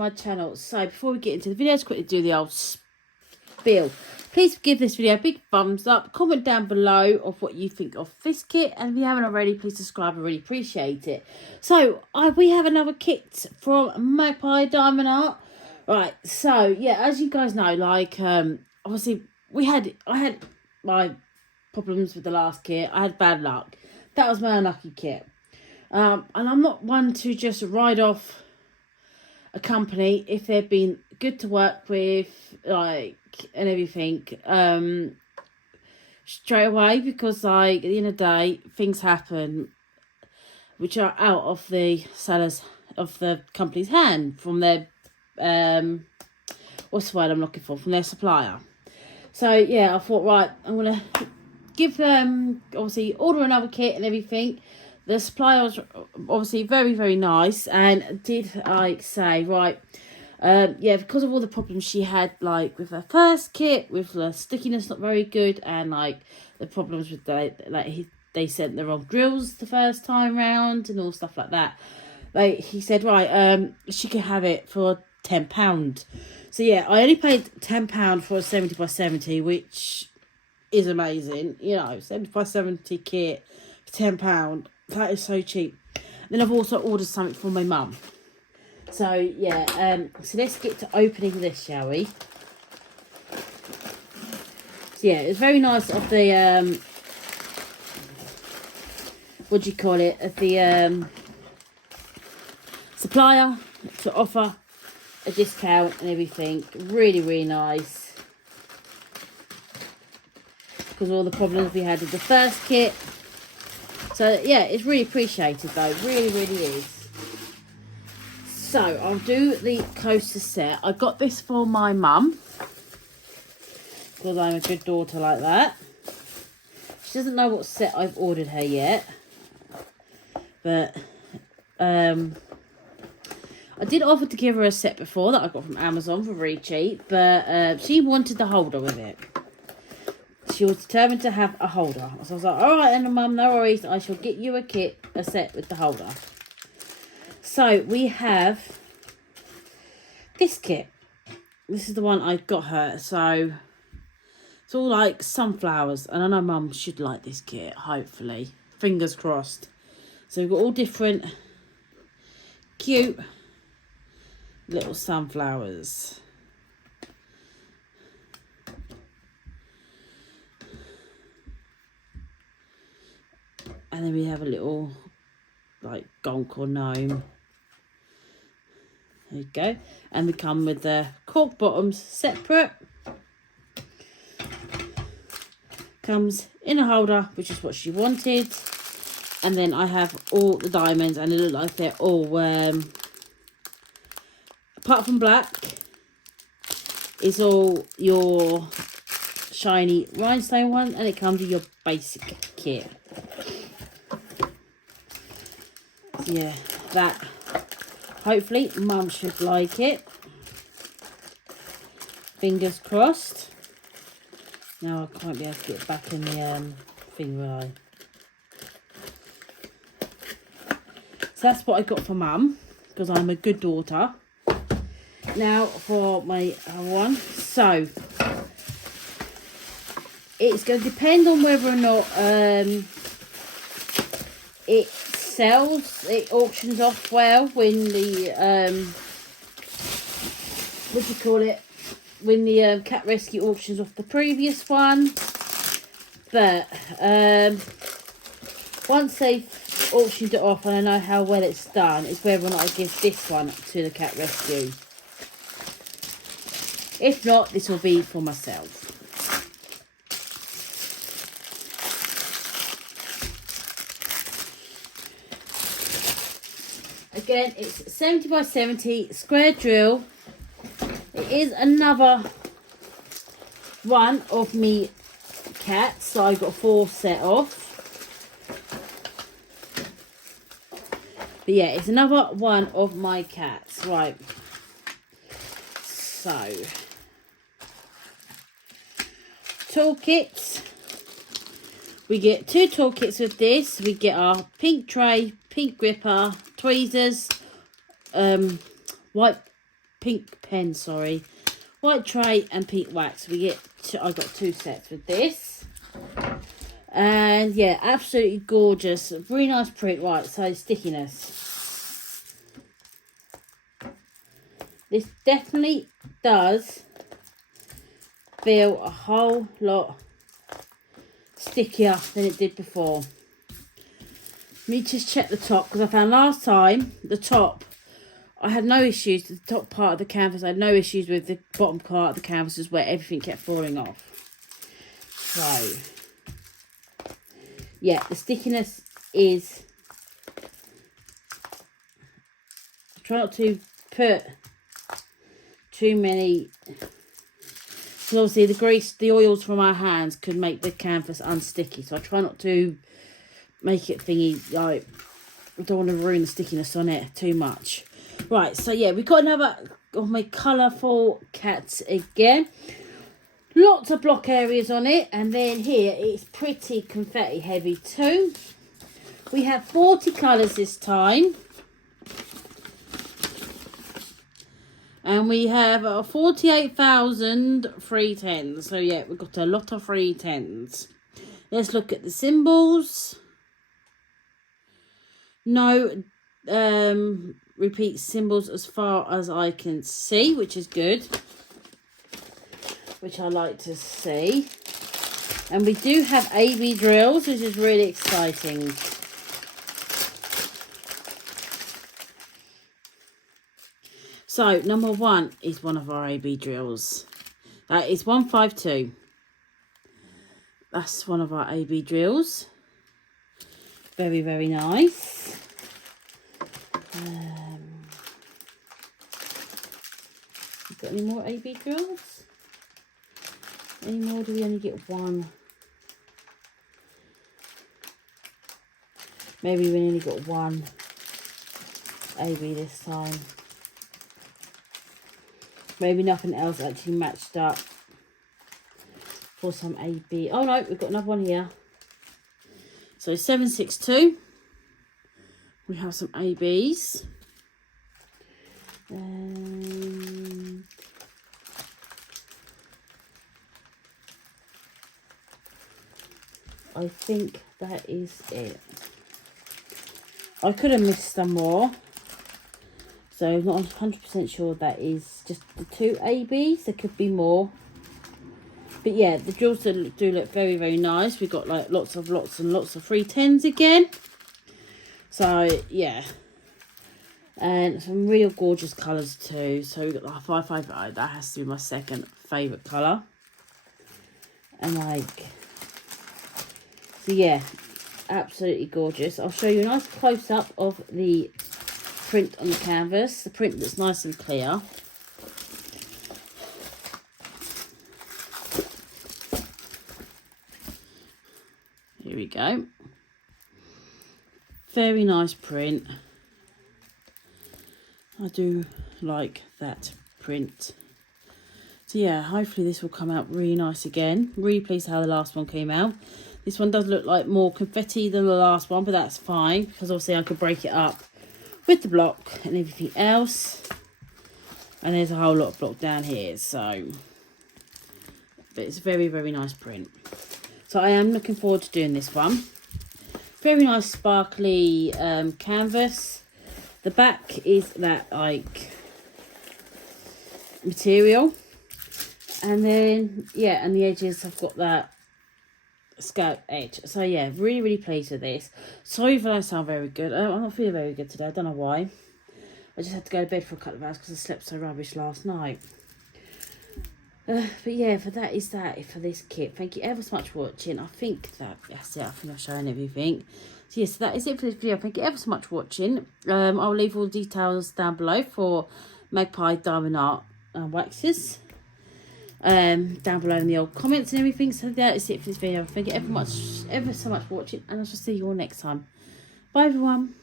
my channel. So before we get into the video, let's quickly do the old spiel. Please give this video a big thumbs up. Comment down below of what you think of this kit. And if you haven't already, please subscribe. I really appreciate it. So we have another kit from Magpie Diamond Art. Right, so yeah, as you guys know, like obviously I had my problems with the last kit. I had bad luck. That was my unlucky kit. And I'm not one to just write off a company if they've been good to work with, like, and everything, straight away, because, like, at the end of the day, things happen which are out of the sellers of the company's hand, from their, what's the word I'm looking for, from their supplier. So, yeah, I thought, right, I'm going to give them, obviously, order another kit and everything. The supplier was obviously very, very nice, and did, like, say, right, yeah, because of all the problems she had, like, with her first kit, with the stickiness not very good, and, like, the problems with, they sent the wrong drills the first time round, and all stuff like that. Like, he said, right, she could have it for £10. So, yeah, I only paid £10 for a 70 by 70, which is amazing. You know, 70 by 70 kit for £10. That is so cheap. Then I've also ordered something for my mum. So, yeah, so let's get to opening this, shall we? So, yeah, it's very nice of the, what do you call it? Of the, supplier to offer a discount and everything. Really, really nice. Because of all the problems we had with the first kit. So, yeah, it's really appreciated, though. Really, really is. So, I'll do the coaster set. I got this for my mum, because I'm a good daughter like that. She doesn't know what set I've ordered her yet. But, I did offer to give her a set before that I got from Amazon for very cheap. But, she wanted the holder with it. She was determined to have a holder. So I was like, alright then, Mum, no worries. I shall get you a set with the holder. So we have this kit. This is the one I got her. So it's all like sunflowers. And I know Mum should like this kit, hopefully. Fingers crossed. So we've got all different cute little sunflowers. And then we have a little, like, gonk or gnome. There you go. And we come with the cork bottoms separate. Comes in a holder, which is what she wanted. And then I have all the diamonds, and they look like they're all, apart from black, is all your shiny rhinestone one, and it comes with your basic kit. Yeah, that, hopefully Mum should like it. Fingers crossed. Now I can't be able to get it back in the thing, will I? So that's what I got for Mum, because I'm a good daughter. Now for my other one. So it's going to depend on whether or not it sells, it auctions off well when the what do you call it, when the cat rescue auctions off the previous one. But once they've auctioned it off and I know how well it's done, it's whether or not I give this one to the cat rescue. If not, this will be for myself. Again, it's 70 by 70 square drill. It is another one of me cats, so I got 4 set off. But yeah, it's another one of my cats. Right. So, toolkits. We get 2 toolkits with this. We get our pink tray, pink gripper, tweezers, white pink pen, sorry. White tray and pink wax. I got 2 sets with this. And yeah, absolutely gorgeous. Really nice print. Right, so stickiness. This definitely does feel a whole lot stickier than it did before. Let me just check the top, because I found last time the top, I had no issues with the top part of the canvas. I had no issues with the bottom part of the canvases where everything kept falling off. So, yeah, the stickiness is... Try not to put too many... Because obviously the grease, the oils from our hands could make the canvas unsticky. So I try not to make it thingy, like, I don't want to ruin the stickiness on it too much. Right, so yeah, we've got another of my colourful cats again. Lots of block areas on it, and then here it's pretty confetti heavy too. We have 40 colours this time. And we have 48,000 free tens. So yeah, we've got a lot of free tens. Let's look at the symbols. No repeat symbols as far as I can see, which is good. Which I like to see. And we do have AB drills, which is really exciting. So, number 1 is one of our AB drills. That is 152. That's one of our AB drills. Very, very nice. Got any more AB drills? Any more? Do we only get one? Maybe we only got one AB this time. Maybe nothing else actually matched up for some AB. Oh no, we've got another one here. So 762. We have some ABs. I think that is it. I could have missed some more. So I'm not 100% sure that is just the 2 ABs. There could be more. But yeah, the drills do look very, very nice. We've got like lots and lots of free tens again. So yeah. And some real gorgeous colours too. So we've got the 550. That has to be my second favourite colour. And like... So yeah, absolutely gorgeous. I'll show you a nice close-up of the print on the canvas, the print that's nice and clear. Here we go. Very nice print. I do like that print. So yeah, hopefully this will come out really nice again. Really pleased how the last one came out. This one does look like more confetti than the last one, but that's fine because obviously I could break it up with the block and everything else. And there's a whole lot of block down here, so but it's a very, very nice print. So I am looking forward to doing this one. Very nice sparkly canvas. The back is that like material, and then yeah, and the edges have got that scallop edge. So yeah, really, really pleased with this. Sorry if I don't sound very good. I'm not feeling very good today. I don't know why. I just had to go to bed for a couple of hours because I slept so rubbish last night. But yeah, for that is that for this kit. Thank you ever so much for watching. I think that's it. I think I've shown everything. So yes, that is it for this video. Thank you ever so much for watching. I'll leave all the details down below for Magpie Diamond Art waxes. Down below in the old comments and everything. So that is it for this video. Thank you ever so much for watching, and I shall see you all next time. Bye everyone.